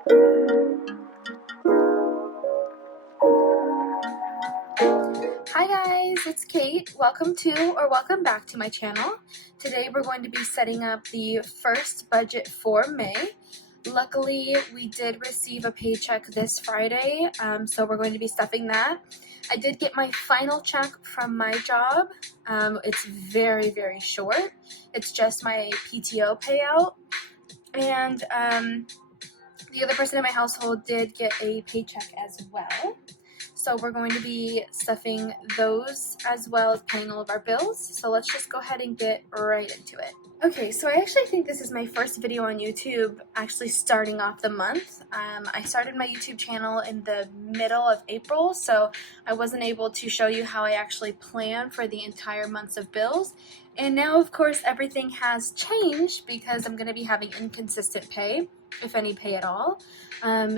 Hi guys, it's Kate. Welcome back to my channel. Today we're going to be setting up the first budget for May. Luckily, we did receive a paycheck this Friday, so we're going to be stuffing that. I did get my final check from my job. It's very, very short. It's just my PTO payout. And the other person in my household did get a paycheck as well. So we're going to be stuffing those as well as paying all of our bills. So let's just go ahead and get right into it. Okay, so I actually think this is my first video on YouTube actually starting off the month. I started my YouTube channel in the middle of April, so I wasn't able to show you how I actually plan for the entire months of bills. And now, of course, everything has changed because I'm going to be having inconsistent pay, if any pay at all.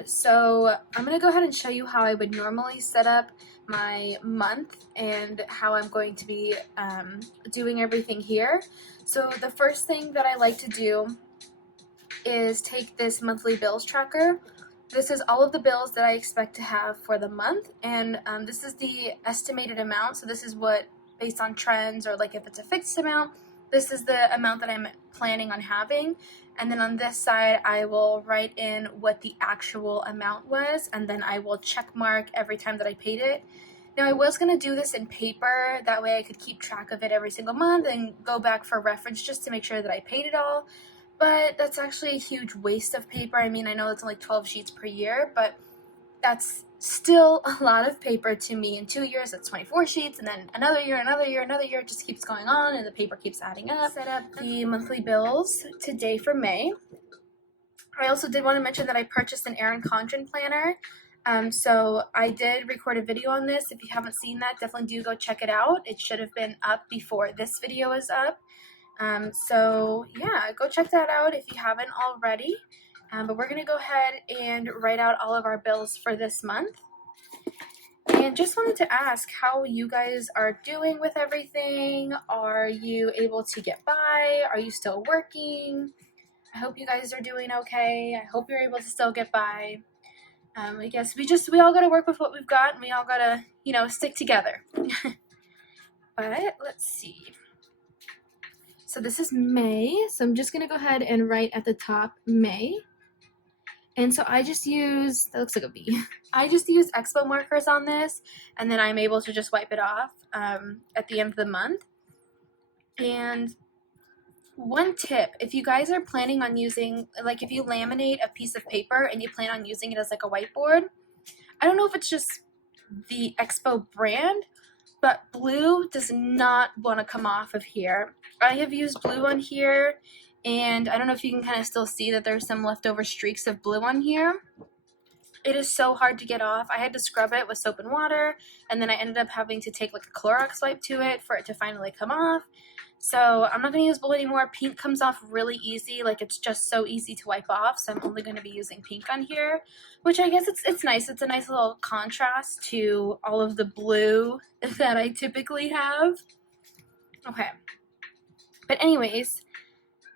So I'm going to go ahead and show you how I would normally set up my month and how I'm going to be doing everything here. So the first thing that I like to do is take this monthly bills tracker. This is all of the bills that I expect to have for the month, and this is the estimated amount. So this is what, based on trends, or like if it's a fixed amount, this is the amount that I'm planning on having. And then on this side, I will write in what the actual amount was, and then I will check mark every time that I paid it. Now, I was going to do this in paper, that way I could keep track of it every single month and go back for reference just to make sure that I paid it all, but that's actually a huge waste of paper. I mean, I know it's only 12 sheets per year, but that's still a lot of paper to me. In 2 years, that's 24 sheets, and then another year, it just keeps going on, and the paper keeps adding up. Set up the monthly bills today for May. I also did want to mention that I purchased an Erin Condren planner. So I did record a video on this. If you haven't seen that, definitely do go check it out. It should have been up before this video is up. So yeah, go check that out if you haven't already. But we're going to go ahead and write out all of our bills for this month. And just wanted to ask how you guys are doing with everything. Are you able to get by? Are you still working? I hope you guys are doing okay. I hope you're able to still get by. I guess we all gotta work with what we've got, and we all gotta, stick together. But let's see. So this is May, so I'm just gonna go ahead and write at the top May. And so I just use, that looks like a V. I just use Expo markers on this, and then I'm able to just wipe it off at the end of the month. And one tip, if you guys are planning on using, like if you laminate a piece of paper and you plan on using it as like a whiteboard, I don't know if it's just the Expo brand, but blue does not want to come off of here. I have used blue on here, and I don't know if you can kind of still see that there's some leftover streaks of blue on here. It is so hard to get off. I had to scrub it with soap and water, and then I ended up having to take like a Clorox wipe to it for it to finally come off. So I'm not going to use blue anymore. Pink comes off really easy. Like, it's just so easy to wipe off. So I'm only going to be using pink on here, which I guess it's nice. It's a nice little contrast to all of the blue that I typically have. Okay. But anyways,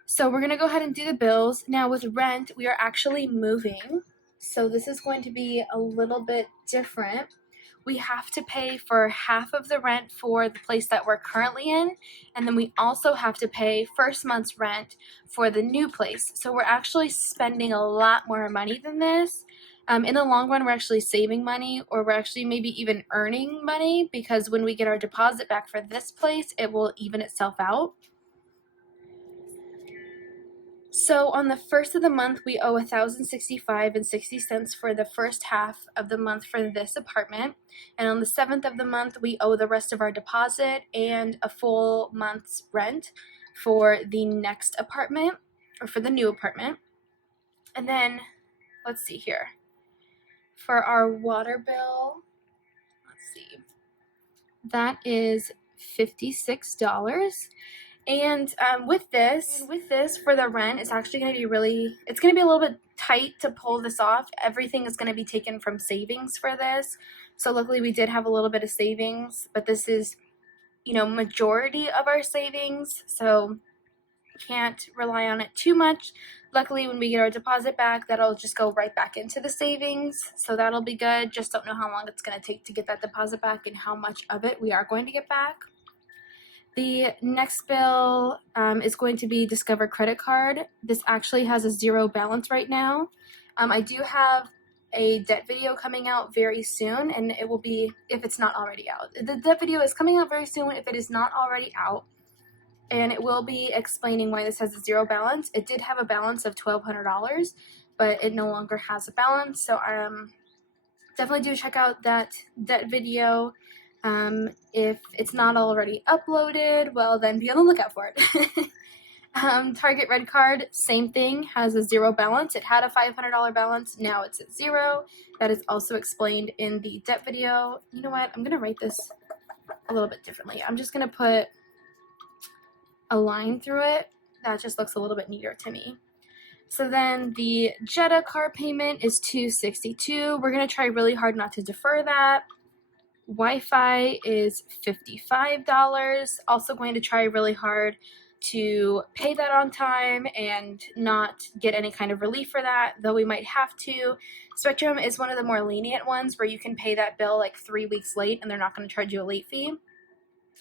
so we're going to go ahead and do the bills. Now with rent, we are actually moving. So this is going to be a little bit different. We have to pay for half of the rent for the place that we're currently in, and then we also have to pay first month's rent for the new place. So we're actually spending a lot more money than this. In the long run, we're actually saving money, or we're actually maybe even earning money, because when we get our deposit back for this place, it will even itself out. So on the first of the month, we owe $1,065.60 for the first half of the month for this apartment. And on the 7th of the month, we owe the rest of our deposit and a full month's rent for the next apartment, or for the new apartment. And then, let's see here. For our water bill, let's see, that is $56. And with this for the rent, it's actually going to be it's going to be a little bit tight to pull this off. Everything is going to be taken from savings for this. So luckily we did have a little bit of savings, but this is, majority of our savings. So can't rely on it too much. luckily when we get our deposit back, that'll just go right back into the savings, so that'll be good. Just don't know how long it's going to take to get that deposit back and how much of it we are going to get back. The next bill is going to be Discover credit card. This actually has a 0 balance right now. I do have a debt video coming out very soon, and it will be, if it's not already out. The debt video is coming out very soon if it is not already out, and it will be explaining why this has a 0 balance. It did have a balance of $1,200, but it no longer has a balance, so definitely do check out that debt video. If it's not already uploaded, well, then be on the lookout for it. Target Red Card, same thing, has a 0 balance. It had a $500 balance, now it's at 0. That is also explained in the debt video. You know what, I'm going to write this a little bit differently. I'm just going to put a line through it. That just looks a little bit neater to me. So then the Jetta car payment is $262. We're going to try really hard not to defer that. Wi-Fi is $55. Also going to try really hard to pay that on time and not get any kind of relief for that, though we might have to. Spectrum is one of the more lenient ones where you can pay that bill like 3 weeks late and they're not going to charge you a late fee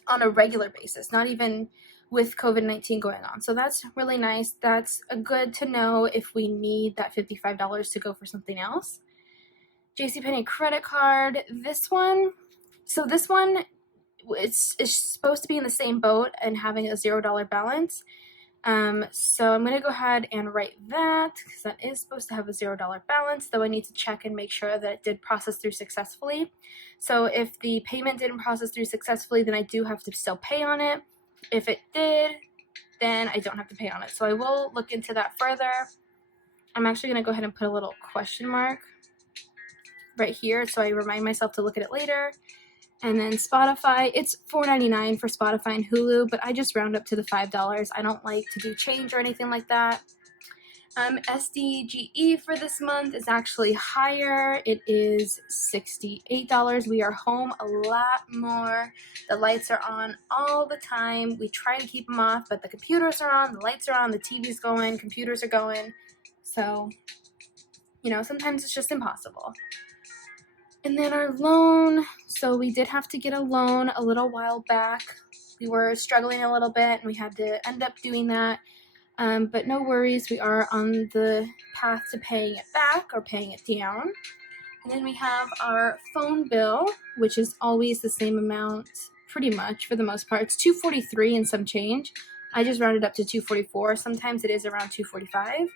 on a regular basis, not even with COVID-19 going on. So that's really nice. That's good to know if we need that $55 to go for something else. JCPenney credit card, this one, it's supposed to be in the same boat and having a $0 balance. So I'm going to go ahead and write that because that is supposed to have a $0 balance, though I need to check and make sure that it did process through successfully. So if the payment didn't process through successfully, then I do have to still pay on it. If it did, then I don't have to pay on it. So I will look into that further. I'm actually going to go ahead and put a little question mark right here so I remind myself to look at it later. And then Spotify, it's $4.99 for Spotify and Hulu, but I just round up to the $5. I don't like to do change or anything like that. SDGE for this month is actually higher. It is $68. We are home a lot more. The lights are on all the time. We try to keep them off, but the computers are on, the lights are on, the TV's going, computers are going. So, you know, sometimes it's just impossible. And then our loan, so we did have to get a loan a little while back. We were struggling a little bit and we had to end up doing that. But no worries, we are on the path to paying it back or paying it down. And then we have our phone bill, which is always the same amount, pretty much for the most part. It's $243 and some change. I just rounded up to $244. Sometimes it is around $245.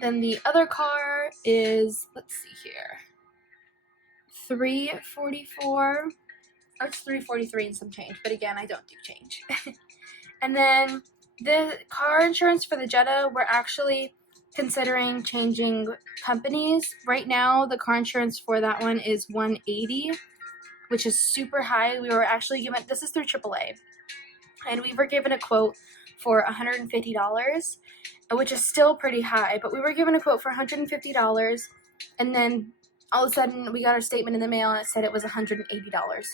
Then the other car is, let's see here, $344, or it's $343 and some change, but again, I don't do change. And then the car insurance for the Jetta, we're actually considering changing companies. Right now, the car insurance for that one is $180, which is super high. We were actually given, this is through AAA, and we were given a quote for $150, which is still pretty high, but we were given a quote for $150, and then all of a sudden we got our statement in the mail and it said it was $180.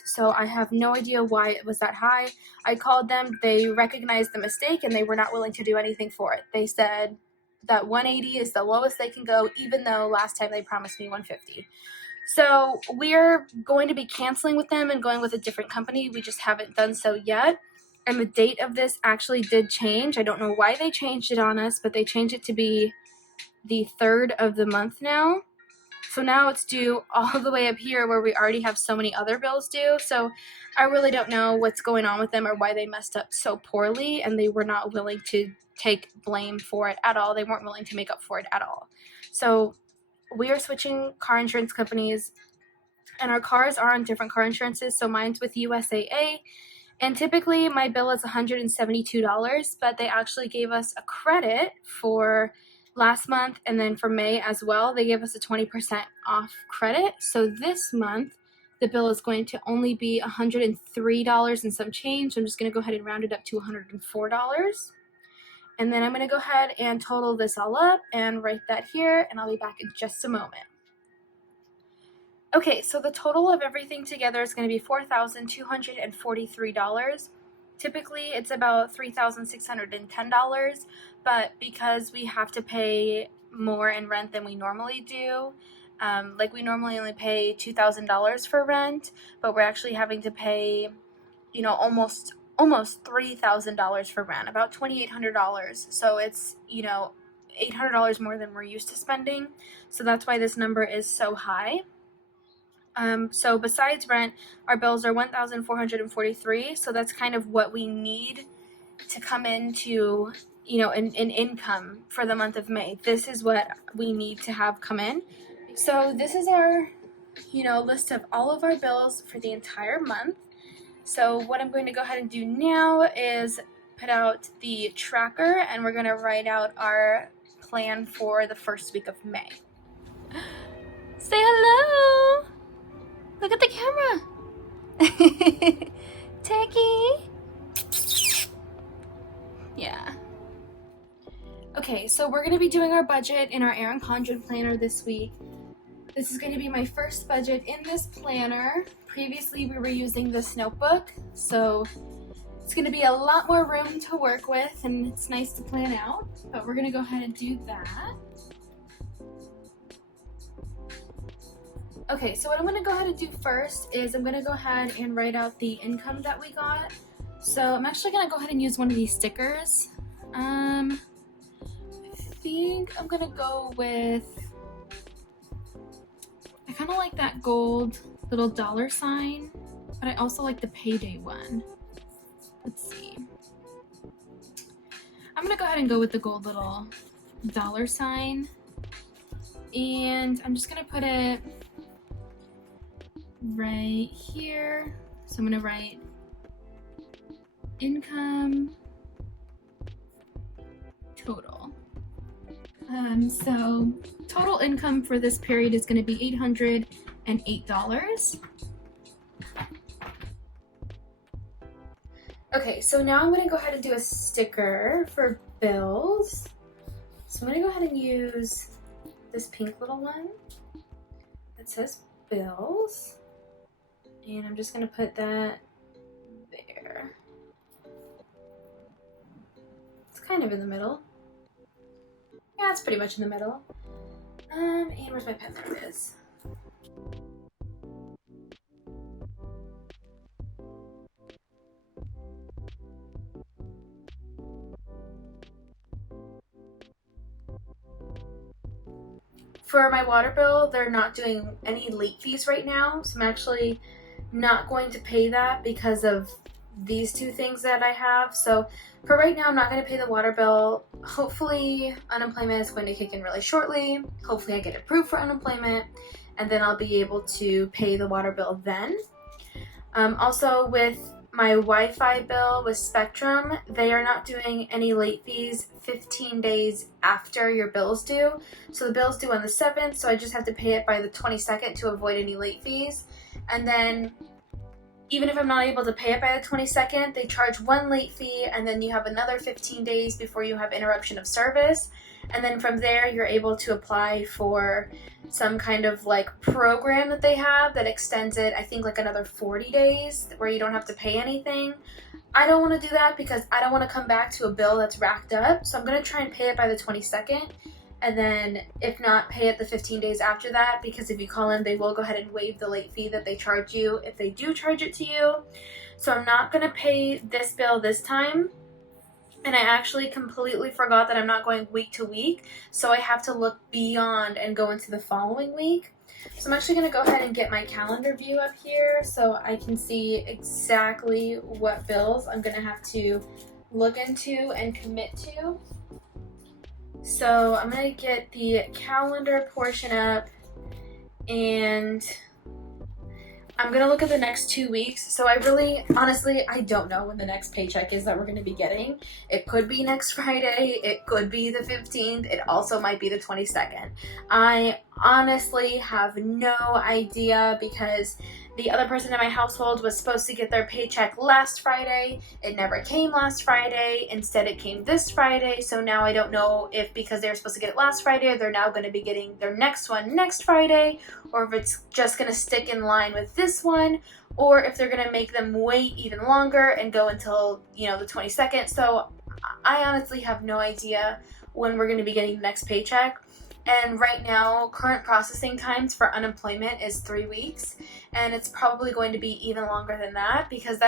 So I have no idea why it was that high. I called them, they recognized the mistake, and they were not willing to do anything for it. They said that 180 is the lowest they can go, even though last time they promised me 150. So we're going to be canceling with them and going with a different company. We just haven't done so yet. And the date of this actually did change. I don't know why they changed it on us, but they changed it to be the 3rd of the month now. So now it's due all the way up here where we already have so many other bills due. So I really don't know what's going on with them or why they messed up so poorly, and they were not willing to take blame for it at all. They weren't willing to make up for it at all. So we are switching car insurance companies, and our cars are on different car insurances. So mine's with USAA, and typically my bill is $172, but they actually gave us a credit for last month, and then for May as well, they gave us a 20% off credit. So this month, the bill is going to only be $103 and some change. So I'm just going to go ahead and round it up to $104. And then I'm going to go ahead and total this all up and write that here, and I'll be back in just a moment. Okay, so the total of everything together is going to be $4,243. Typically it's about $3,610, but because we have to pay more in rent than we normally do, like we normally only pay $2,000 for rent, but we're actually having to pay, you know, almost $3,000 for rent, about $2,800. So it's, you know, $800 more than we're used to spending. So that's why this number is so high. So besides rent, our bills are $1,443. So that's kind of what we need to come into, you know, an income for the month of May. This is what we need to have come in. So this is our, you know, list of all of our bills for the entire month. So what I'm going to go ahead and do now is put out the tracker, and we're going to write out our plan for the first week of May. Say hello! Look at the camera! Techie! Yeah. Okay, so we're going to be doing our budget in our Erin Condren planner this week. This is going to be my first budget in this planner. Previously, we were using this notebook, so it's going to be a lot more room to work with, and it's nice to plan out, but we're going to go ahead and do that. Okay, so what I'm going to go ahead and do first is I'm going to go ahead and write out the income that we got. So I'm actually going to go ahead and use one of these stickers. I think I'm going to go with, I kind of like that gold little dollar sign, but I also like the payday one. Let's see. I'm going to go ahead and go with the gold little dollar sign. And I'm just going to put it right here. So I'm going to write income total. So total income for this period is going to be $808. Okay, so now I'm going to go ahead and do a sticker for bills. So I'm going to go ahead and use this pink little one that says bills. And I'm just going to put that there. It's kind of in the middle. Yeah, it's pretty much in the middle. And where's my pen? There it is. For my water bill, they're not doing any late fees right now, so I'm actually not going to pay that because of these two things that I have. So for right now, I'm not going to pay the water bill. Hopefully unemployment is going to kick in really shortly. Hopefully I get approved for unemployment, and then I'll be able to pay the water bill then. Also with my Wi-Fi bill with Spectrum, they are not doing any late fees 15 days after your bill's due. So the bill's due on the 7th, so I just have to pay it by the 22nd to avoid any late fees. And then even if I'm not able to pay it by the 22nd, they charge one late fee, and then you have another 15 days before you have interruption of service. And then from there, you're able to apply for some kind of like program that they have that extends it, I think, like another 40 days where you don't have to pay anything. I don't want to do that because I don't want to come back to a bill that's racked up. So I'm going to try and pay it by the 22nd. And then if not, pay it the 15 days after that, because if you call in, they will go ahead and waive the late fee that they charge you if they do charge it to you. So I'm not going to pay this bill this time. And I actually completely forgot that I'm not going week to week. So I have to look beyond and go into the following week. So I'm actually going to go ahead and get my calendar view up here so I can see exactly what bills I'm going to have to look into and commit to. So I'm going to get the calendar portion up, and I'm going to look at the next 2 weeks. So I really, honestly, I don't know when the next paycheck is that we're going to be getting. It could be next Friday. It could be the 15th. It also might be the 22nd. I honestly have no idea because The other person in my household was supposed to get their paycheck last Friday. It never came last Friday. Instead, it came this Friday. So now I don't know if because they were supposed to get it last Friday, they're now going to be getting their next one next Friday, or if it's just going to stick in line with this one, or if they're going to make them wait even longer and go until, the 22nd. So I honestly have no idea when we're going to be getting the next paycheck. And right now, current processing times for unemployment is 3 weeks, and it's probably going to be even longer than that, because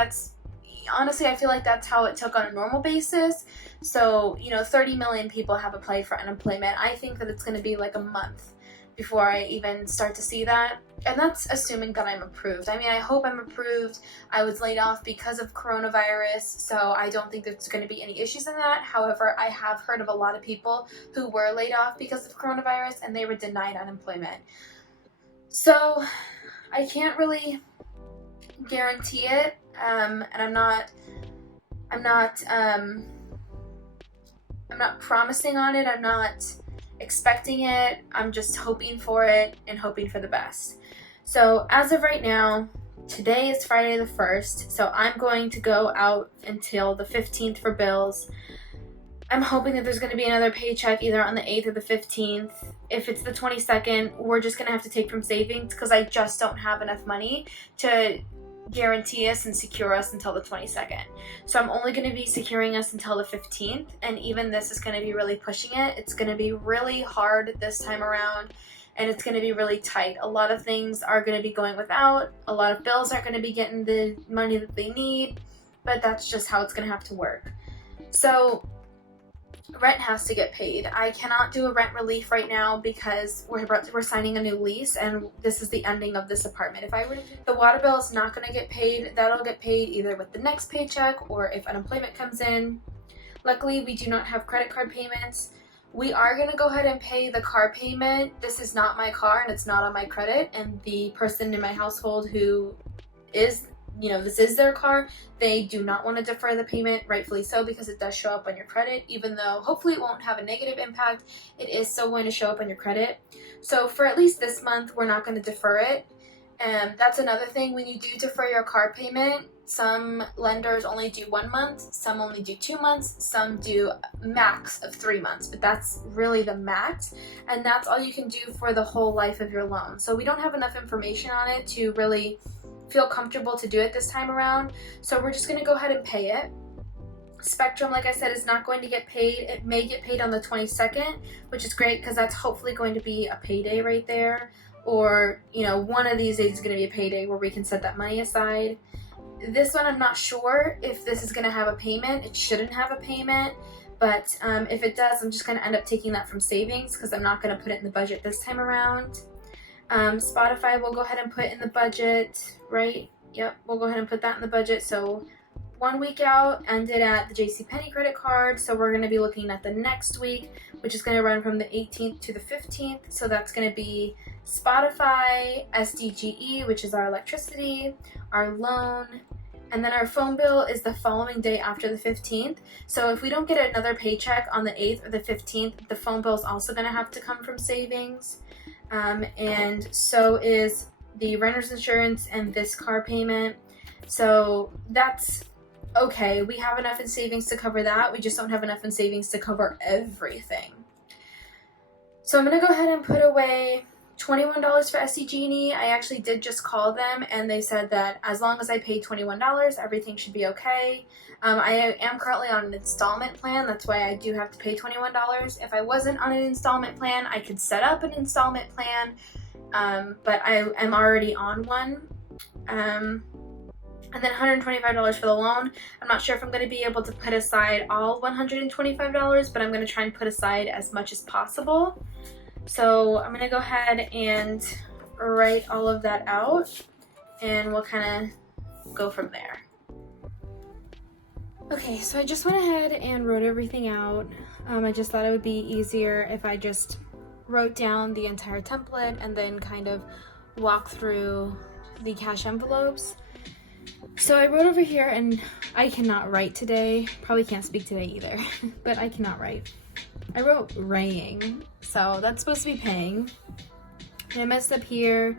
honestly, I feel like that's how it took on a normal basis. So, 30 million people have applied for unemployment. I think that it's going to be like a month before I even start to see that. And that's assuming that I'm approved. I mean, I hope I'm approved. I was laid off because of coronavirus, so I don't think there's going to be any issues in that. However, I have heard of a lot of people who were laid off because of coronavirus and they were denied unemployment. So I can't really guarantee it, and I'm not promising on it. I'm not expecting it. I'm just hoping for it and hoping for the best. So as of right now, today is Friday the 1st, so I'm going to go out until the 15th for bills. I'm hoping that there's going to be another paycheck either on the 8th or the 15th. If it's the 22nd, we're just going to have to take from savings because I just don't have enough money to guarantee us and secure us until the 22nd. So I'm only going to be securing us until the 15th, and even this is going to be really pushing it. It's going to be really hard this time around, and it's going to be really tight. A lot of things are going to be going without. A lot of bills aren't going to be getting the money that they need, but that's just how it's going to have to work. So rent has to get paid. I cannot do a rent relief right now because we're signing a new lease, and this is the ending of this apartment. If I were to, the water bill is not going to get paid. That'll get paid either with the next paycheck or if unemployment comes in. Luckily, we do not have credit card payments. We are going to go ahead and pay the car payment. This is not my car and it's not on my credit, and the person in my household who is, this is their car, they do not want to defer the payment, rightfully so, because it does show up on your credit. Even though hopefully it won't have a negative impact, it is still going to show up on your credit. So for at least this month, we're not going to defer it. And that's another thing. When you do defer your car payment, some lenders only do 1 month, some only do 2 months, some do max of 3 months, but that's really the max, and that's all you can do for the whole life of your loan. So we don't have enough information on it to really feel comfortable to do it this time around, so we're just going to go ahead and pay it. Spectrum, like I said, is not going to get paid. It may get paid on the 22nd, which is great because that's hopefully going to be a payday right there, or one of these days is going to be a payday where we can set that money aside. This one, I'm not sure if this is going to have a payment. It shouldn't have a payment, but if it does, I'm just going to end up taking that from savings because I'm not going to put it in the budget this time around. Spotify, we'll go ahead and put in the budget, right? Yep, we'll go ahead and put that in the budget. So 1 week out ended at the JCPenney credit card, so we're going to be looking at the next week, which is going to run from the 18th to the 15th. So that's going to be Spotify, SDGE, which is our electricity, our loan, and then our phone bill is the following day after the 15th. So if we don't get another paycheck on the 8th or the 15th, the phone bill is also going to have to come from savings. And so is the renter's insurance and this car payment. So that's okay. We have enough in savings to cover that. We just don't have enough in savings to cover everything. So I'm going to go ahead and put away $21 for SDG&E. I actually did just call them, and they said that as long as I pay $21, everything should be okay. I am currently on an installment plan. That's why I do have to pay $21. If I wasn't on an installment plan, I could set up an installment plan, but I am already on one. And then $125 for the loan. I'm not sure if I'm going to be able to put aside all $125, but I'm going to try and put aside as much as possible. So I'm going to go ahead and write all of that out, and we'll kind of go from there. Okay, so I just went ahead and wrote everything out. I just thought it would be easier if I just wrote down the entire template and then kind of walk through the cash envelopes. So I wrote over here, and I cannot write today. Probably can't speak today either, but I cannot write. I wrote raying, so that's supposed to be paying. And I messed up here.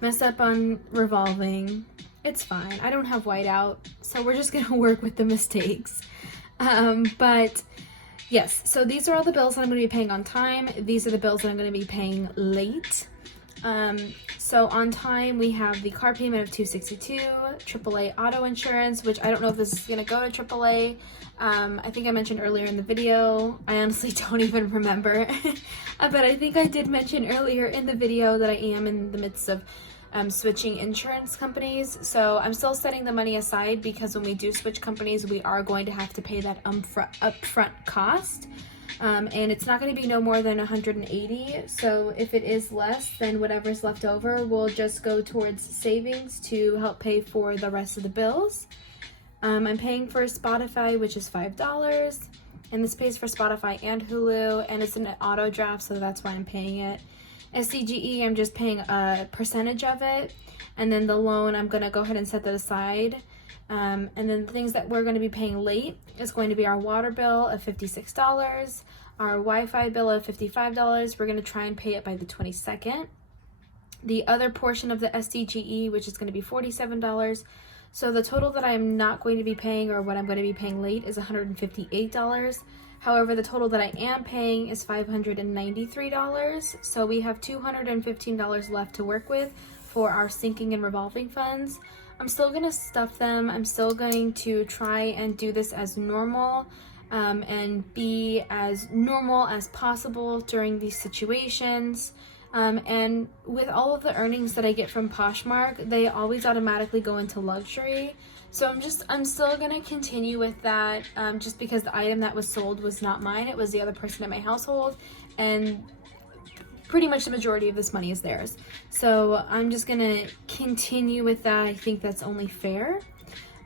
mess up on revolving. It's fine. I don't have whiteout, so we're just gonna work with the mistakes. But yes, so these are all the bills that I'm going to be paying on time. These are the bills that I'm going to be paying late. So on time, we have the car payment of $262, AAA auto insurance, which I don't know if this is going to go to AAA. I think I mentioned earlier in the video. I honestly don't even remember. But I think I did mention earlier in the video that I am in the midst of switching insurance companies. So I'm still setting the money aside because when we do switch companies, we are going to have to pay that upfront cost. And it's not going to be no more than $180. So if it is less, then whatever's left over will just go towards savings to help pay for the rest of the bills. I'm paying for Spotify, which is $5. And this pays for Spotify and Hulu, and it's an auto draft, so that's why I'm paying it. SCGE, I'm just paying a percentage of it, and then the loan, I'm going to go ahead and set that aside. And then the things that we're going to be paying late is going to be our water bill of $56, our Wi-Fi bill of $55. We're going to try and pay it by the 22nd. The other portion of the SCGE, which is going to be $47. So the total that I'm not going to be paying, or what I'm going to be paying late, is $158. However, the total that I am paying is $593. So we have $215 left to work with for our sinking and revolving funds. I'm still going to stuff them. I'm still going to try and do this as normal and be as normal as possible during these situations. And with all of the earnings that I get from Poshmark, they always automatically go into luxury. So I'm still gonna continue with that, just because the item that was sold was not mine, it was the other person in my household, and pretty much the majority of this money is theirs. So I'm just gonna continue with that. I think that's only fair.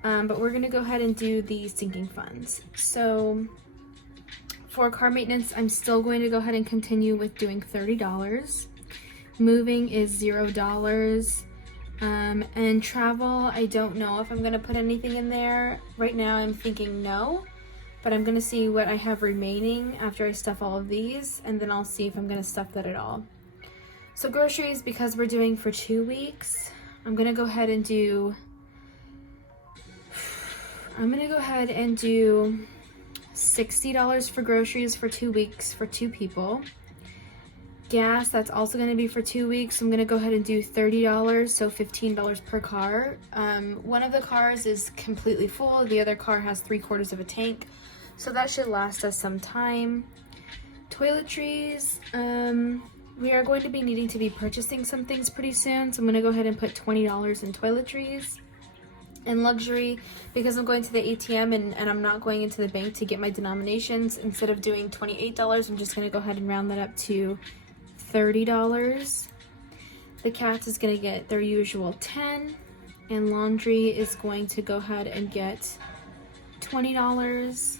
But we're gonna go ahead and do the sinking funds. So for car maintenance, I'm still going to go ahead and continue with doing $30. Moving is $0. And travel, I don't know if I'm going to put anything in there. Right now I'm thinking no, but I'm going to see what I have remaining after I stuff all of these, and then I'll see if I'm going to stuff that at all. So groceries, because we're doing for 2 weeks, I'm going to go ahead and do $60 for groceries for 2 weeks for 2 people. Gas, that's also going to be for 2 weeks. I'm going to go ahead and do $30, so $15 per car. One of the cars is completely full. The other car has 3/4 of a tank, so that should last us some time. Toiletries, we are going to be needing to be purchasing some things pretty soon, so I'm going to go ahead and put $20 in toiletries. And luxury, because I'm going to the ATM and I'm not going into the bank to get my denominations, instead of doing $28, I'm just going to go ahead and round that up to $30. The cats is going to get their usual $10, and laundry is going to go ahead and get $20.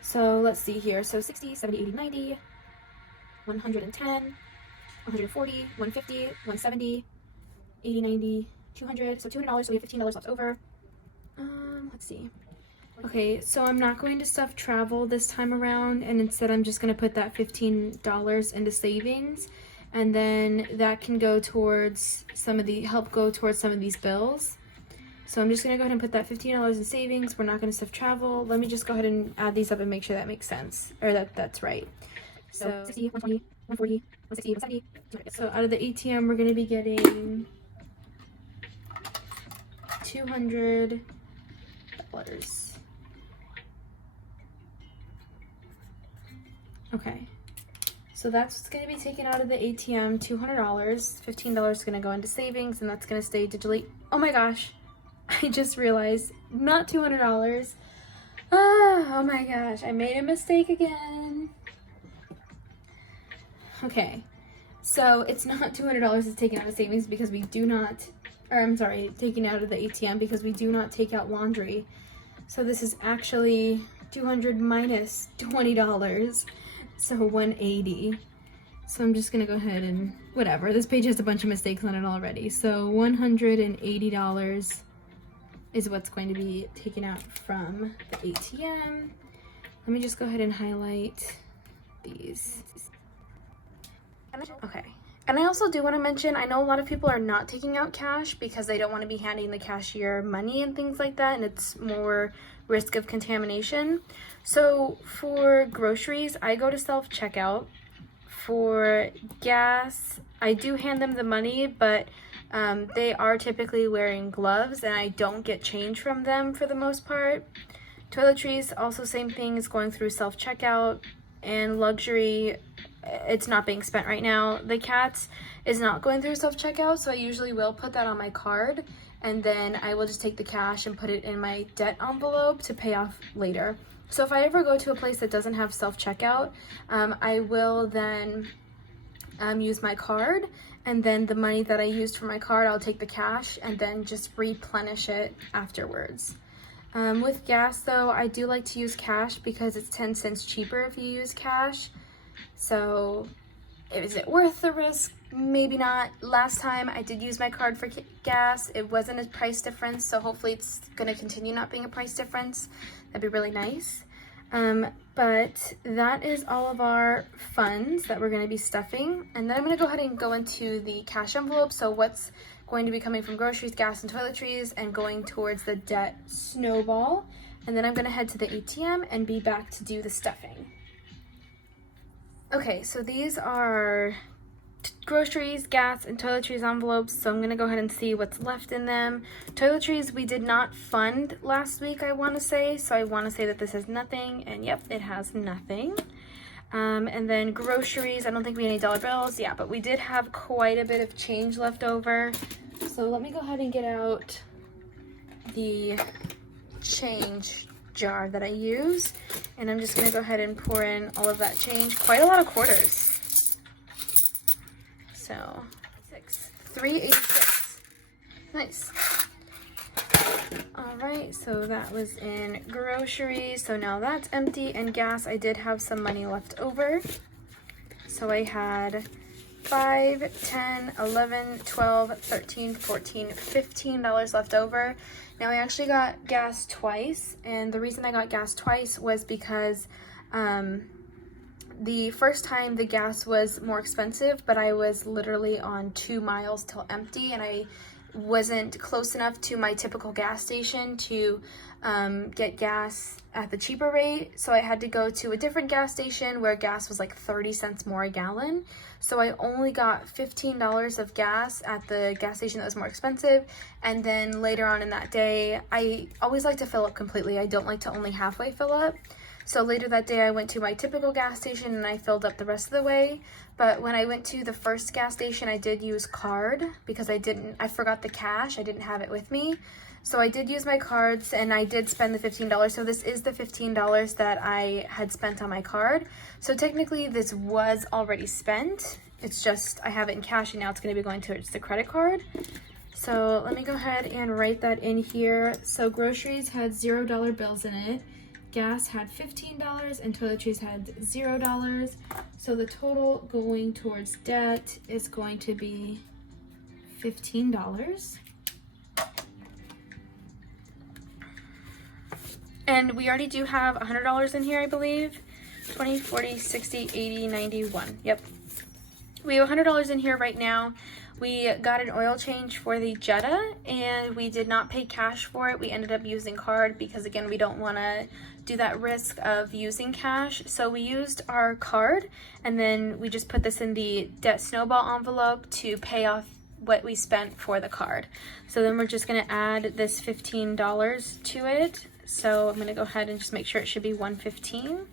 So let's see here. So 60, 70, 80, 90, 110, 140, 150, 170, 80, 90, 200. So $200, so we have $15 left over. Let's see. Okay, so I'm not going to stuff travel this time around, and instead I'm just going to put that $15 into savings, and then that can go towards help go towards some of these bills. So I'm just going to go ahead and put that $15 in savings. We're not going to stuff travel. Let me just go ahead and add these up and make sure that makes sense, or that's right. So 60, 120, 140, 160, 170, 200. So out of the ATM, we're going to be getting $200. Okay, so that's what's going to be taken out of the ATM, $200. $15 is going to go into savings, and that's going to stay digitally. Oh my gosh, I just realized, not $200. Oh my gosh, I made a mistake again. Okay, so it's not $200 is taken out of savings because we do not, or I'm sorry, taken out of the ATM because we do not take out laundry. So this is actually 200 minus $20. So 180. So I'm just gonna go ahead and whatever. This page has a bunch of mistakes on it already. So $180 is what's going to be taken out from the ATM. Let me just go ahead and highlight these. Okay, And I also do want to mention, I know a lot of people are not taking out cash because they don't want to be handing the cashier money and things like that, and it's more risk of contamination. So for groceries, I go to self-checkout. For gas, I do hand them the money, but they are typically wearing gloves and I don't get change from them for the most part. Toiletries, also same thing, is going through self-checkout. And luxury, it's not being spent right now. The cats is not going through self-checkout, so I usually will put that on my card, and then I will just take the cash and put it in my debt envelope to pay off later. So if I ever go to a place that doesn't have self-checkout, I will then use my card, and then the money that I used for my card, I'll take the cash and then just replenish it afterwards. With gas though, I do like to use cash because it's 10 cents cheaper if you use cash. So is it worth the risk? Maybe not. Last time I did use my card for gas. It wasn't a price difference, so hopefully it's going to continue not being a price difference. That'd be really nice. But that is all of our funds that we're going to be stuffing. And then I'm going to go ahead and go into the cash envelope. So what's going to be coming from groceries, gas, and toiletries, and going towards the debt snowball. And then I'm going to head to the ATM and be back to do the stuffing. Okay, so these are groceries, gas, and toiletries envelopes, so I'm going to go ahead and see what's left in them. Toiletries we did not fund last week, I want to say, so I want to say that this has nothing, and yep, it has nothing. And then groceries, I don't think we had any dollar bills, yeah, but we did have quite a bit of change left over. So let me go ahead and get out the change jar that I use, and I'm just going to go ahead and pour in all of that change. Quite a lot of quarters. So, 386. Nice. Alright, so that was in groceries. So now that's empty, and gas, I did have some money left over. So I had 5, 10, 11, 12, 13, 14, $15 left over. Now I actually got gas twice, and the reason I got gas twice was because the first time the gas was more expensive, but I was literally on 2 miles till empty, and I wasn't close enough to my typical gas station to get gas at the cheaper rate, so I had to go to a different gas station where gas was like 30 cents more a gallon. So I only got $15 of gas at the gas station that was more expensive, and then later on in that day, I always like to fill up completely. I don't like to only halfway fill up. So later that day I went to my typical gas station and I filled up the rest of the way. But when I went to the first gas station, I did use card because I forgot the cash. I didn't have it with me. So I did use my cards and I did spend the $15. So this is the $15 that I had spent on my card. So technically this was already spent. It's just I have it in cash and now it's going to be going towards the credit card. So let me go ahead and write that in here. So groceries had $0 bills in it. Gas had $15 and toiletries had $0. So the total going towards debt is going to be $15. And we already do have $100 in here, I believe. 20, 40, 60, 80, 91. Yep. We have $100 in here right now. We got an oil change for the Jetta and we did not pay cash for it. We ended up using card because again, we don't want to do that risk of using cash. So we used our card and then we just put this in the debt snowball envelope to pay off what we spent for the card. So then we're just going to add this $15 to it. So I'm going to go ahead and just make sure it should be $115.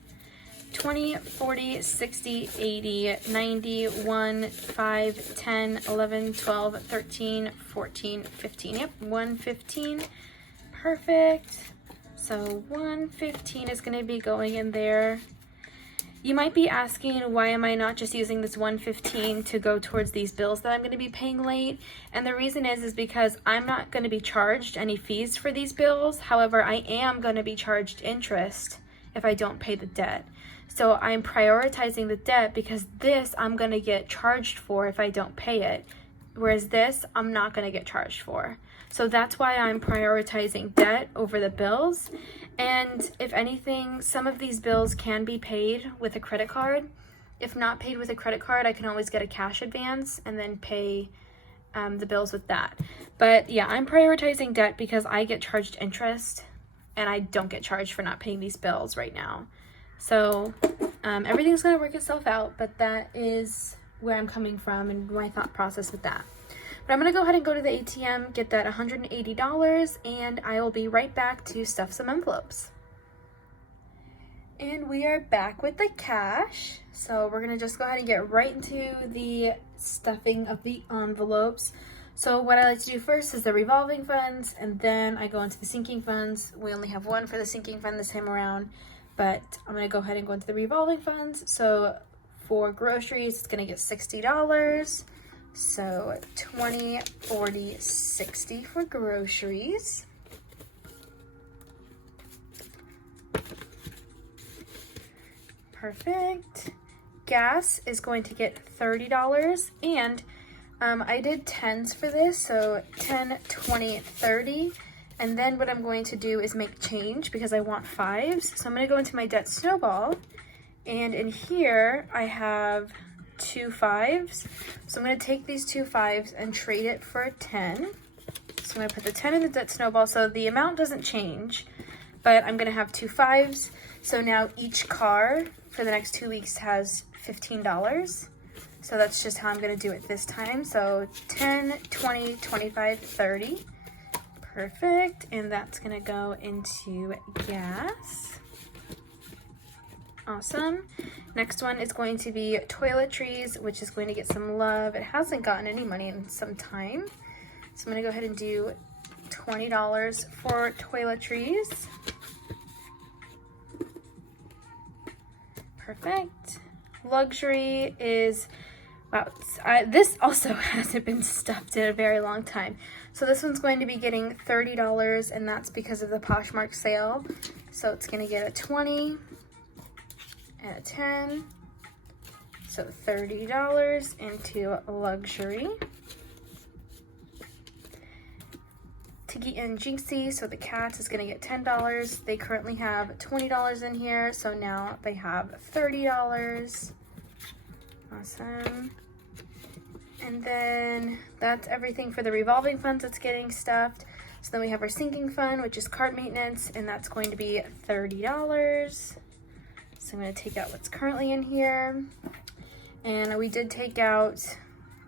20, 40, 60, 80, 90, 1, 5, 10, 11, 12, 13, 14, 15. Yep, 115. Perfect. So 115 is going to be going in there. You might be asking, why am I not just using this 115 to go towards these bills that I'm going to be paying late? And the reason is because I'm not going to be charged any fees for these bills. However, I am going to be charged interest if I don't pay the debt. So I'm prioritizing the debt because this I'm going to get charged for if I don't pay it. Whereas this, I'm not going to get charged for. So that's why I'm prioritizing debt over the bills. And if anything, some of these bills can be paid with a credit card. If not paid with a credit card, I can always get a cash advance and then pay the bills with that. But yeah, I'm prioritizing debt because I get charged interest and I don't get charged for not paying these bills right now. So everything's gonna work itself out, but that is where I'm coming from and my thought process with that. But I'm gonna go ahead and go to the ATM, get that $180, and I will be right back to stuff some envelopes. And we are back with the cash. So we're gonna just go ahead and get right into the stuffing of the envelopes. So what I like to do first is the revolving funds, and then I go into the sinking funds. We only have one for the sinking fund this time around, but I'm gonna go ahead and go into the revolving funds. So for groceries, it's gonna get $60. So 20, 40, 60 for groceries. Perfect. Gas is going to get $30, and I did 10s for this, so 10, 20, 30. And then what I'm going to do is make change because I want 5s. So I'm going to go into my debt snowball, and in here I have 2 5s. So I'm going to take these 2 5s and trade it for a 10. So I'm going to put the 10 in the debt snowball, so the amount doesn't change, but I'm going to have 2 5s. So now each car for the next 2 weeks has $15. So that's just how I'm going to do it this time. So 10, 20, 25, 30. Perfect. And that's going to go into gas. Awesome. Next one is going to be toiletries, which is going to get some love. It hasn't gotten any money in some time. So I'm going to go ahead and do $20 for toiletries. Perfect. Luxury is, wow, this also hasn't been stuffed in a very long time. So this one's going to be getting $30, and that's because of the Poshmark sale. So it's going to get a 20 and a 10. So $30 into luxury. Tiggy and Jinxie, so the cat is going to get $10. They currently have $20 in here, so now they have $30. Awesome. And then that's everything for the revolving funds that's getting stuffed. So then we have our sinking fund, which is cart maintenance, and that's going to be $30. So I'm going to take out what's currently in here. And we did take out,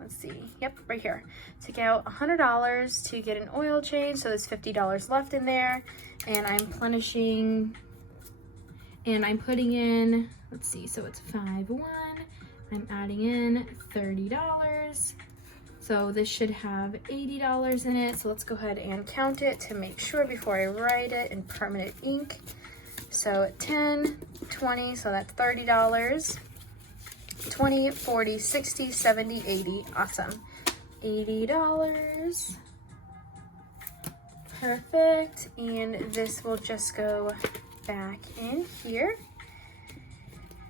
let's see, yep, right here. Took out $100 to get an oil change, so there's $50 left in there. And I'm plenishing, and I'm putting in, let's see, so it's 5-1. I'm adding in $30. So this should have $80 in it. So let's go ahead and count it to make sure before I write it in permanent ink. So 10, 20, so that's $30. 20, 40, 60, 70, 80. Awesome. $80. Perfect. And this will just go back in here.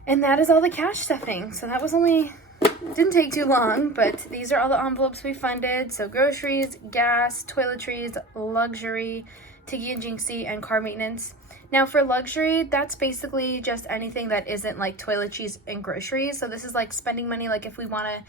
And that is all the cash stuffing. So that was didn't take too long, but these are all the envelopes we funded. So groceries, gas, toiletries, luxury, Tiggy and Jinxie, and car maintenance. Now for luxury, that's basically just anything that isn't like toiletries and groceries. So this is like spending money, like if we want to,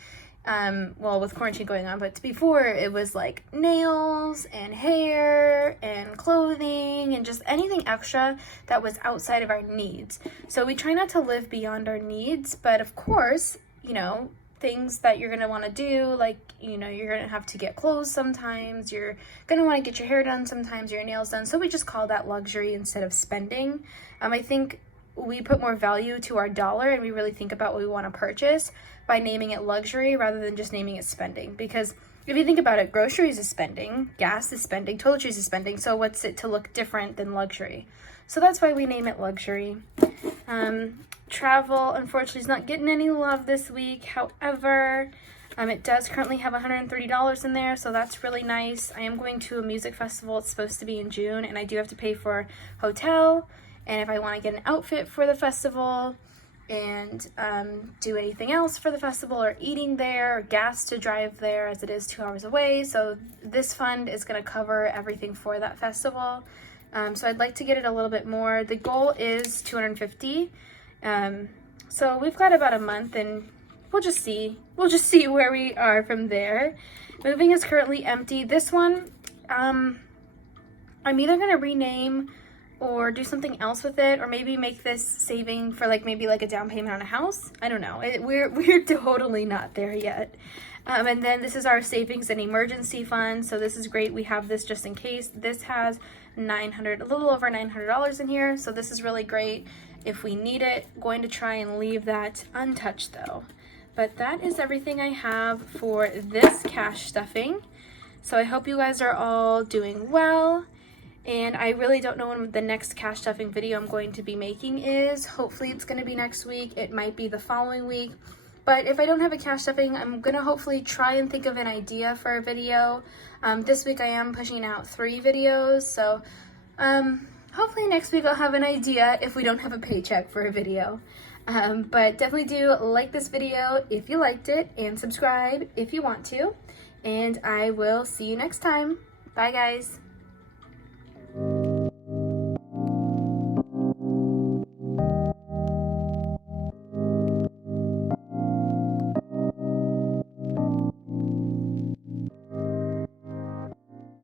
well, with quarantine going on, but before it was like nails and hair and clothing and just anything extra that was outside of our needs. So we try not to live beyond our needs, but of course, you know, things that you're going to want to do, like, you know, you're going to have to get clothes sometimes, you're going to want to get your hair done sometimes, your nails done, so we just call that luxury instead of spending. I think we put more value to our dollar, and we really think about what we want to purchase by naming it luxury rather than just naming it spending, because if you think about it, groceries is spending, gas is spending, toiletries is spending, so what's it to look different than luxury? So that's why we name it luxury. Travel, unfortunately, is not getting any love this week. However, it does currently have $130 in there, so that's really nice. I am going to a music festival. It's supposed to be in June, and I do have to pay for hotel, and if I want to get an outfit for the festival and do anything else for the festival, or eating there, or gas to drive there, as it is 2 hours away. So this fund is going to cover everything for that festival. So I'd like to get it a little bit more. The goal is $250. So we've got about a month, and we'll just see where we are from there. Moving is currently empty. This one, I'm either gonna rename or do something else with it, or maybe make this saving for like maybe like a down payment on a house. I don't know. We're totally not there yet. And then this is our savings and emergency fund. So this is great. We have this just in case. This has a little over $900 in here. So this is really great if we need it. Going to try and leave that untouched though. But that is everything I have for this cash stuffing. So I hope you guys are all doing well. And I really don't know when the next cash stuffing video I'm going to be making is. Hopefully it's going to be next week. It might be the following week. But if I don't have a cash stuffing, I'm going to hopefully try and think of an idea for a video. This week I am pushing out 3 videos. So hopefully next week I'll have an idea if we don't have a paycheck for a video. But definitely do like this video if you liked it, and subscribe if you want to. And I will see you next time. Bye guys.